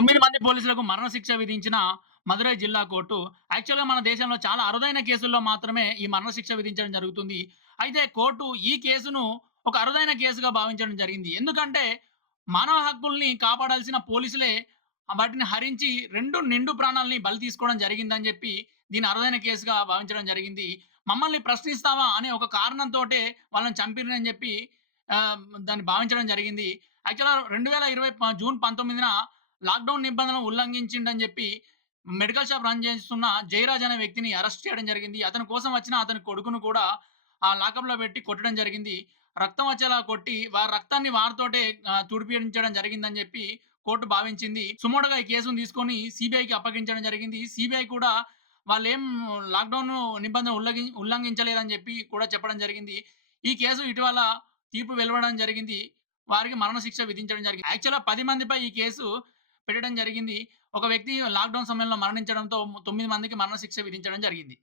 9 మంది పోలీసులకు మరణశిక్ష విధించిన మదురై జిల్లా కోర్టు యాక్చువల్‌గా మన దేశంలో చాలా అరుదైన కేసుల్లో మాత్రమే ఈ మరణశిక్ష విధించడం జరుగుతుంది. అయితే కోర్టు ఈ కేసును ఒక అరుదైన కేసుగా భావించడం జరిగింది. ఎందుకంటే మానవ హక్కుల్ని కాపాడాల్సిన పోలీసులే వాటిని హరించి 2 నిండు ప్రాణాల్ని బలి తీసుకోవడం జరిగిందని జెప్పి దీన్ని అరుదైన కేసుగా భావించడం జరిగింది. మమ్మల్ని ప్రశ్నిస్తావా అనే ఒక కారణంతోటే వాళ్ళని చంపిర్రని జెప్పి దాన్ని భావించడం జరిగింది. యాక్చువల్‌గా 2020 జూన్ 19న లాక్‌డౌన్ నిబంధనలు ఉల్లంఘించిండని జెప్పి మెడికల్ షాప్ రన్ చేస్తున్న జయరాజ్ అనే వ్యక్తిని అరెస్ట్ చేయడం జరిగింది. అతని కోసం వచ్చిన అతని కొడుకును కూడా లాకప్‌లో పెట్టి కొట్టడం జరిగింది. రక్తం వచ్చేలా కొట్టి వారి రక్తాన్ని వారితోటే తుడిపించడం జరిగిందని జెప్పి కోర్టు భావించింది. సుమోటోగా ఈ కేసును తీసుకొని సీబీఐకి అప్పగించడం జరిగింది. సీబీఐ కూడా వాళ్ళేం లాక్‌డౌన్ నిబంధనలు ఉల్లంఘించలేదని జెప్పి కూడా చెప్పడం జరిగింది. ఈ కేసు ఇటీవల తీర్పు వెలువడడం జరిగింది. వారికి మరణశిక్ష విధించడం జరిగింది. యాక్చువల్‌గా 10 మందిపై ఈ కేసు పెట్టడం జరిగింది. ఒక వ్యక్తి లాక్‌డౌన్ సమయంలో మరణించడంతో 9 మందికి మరణశిక్ష విధించడం జరిగింది.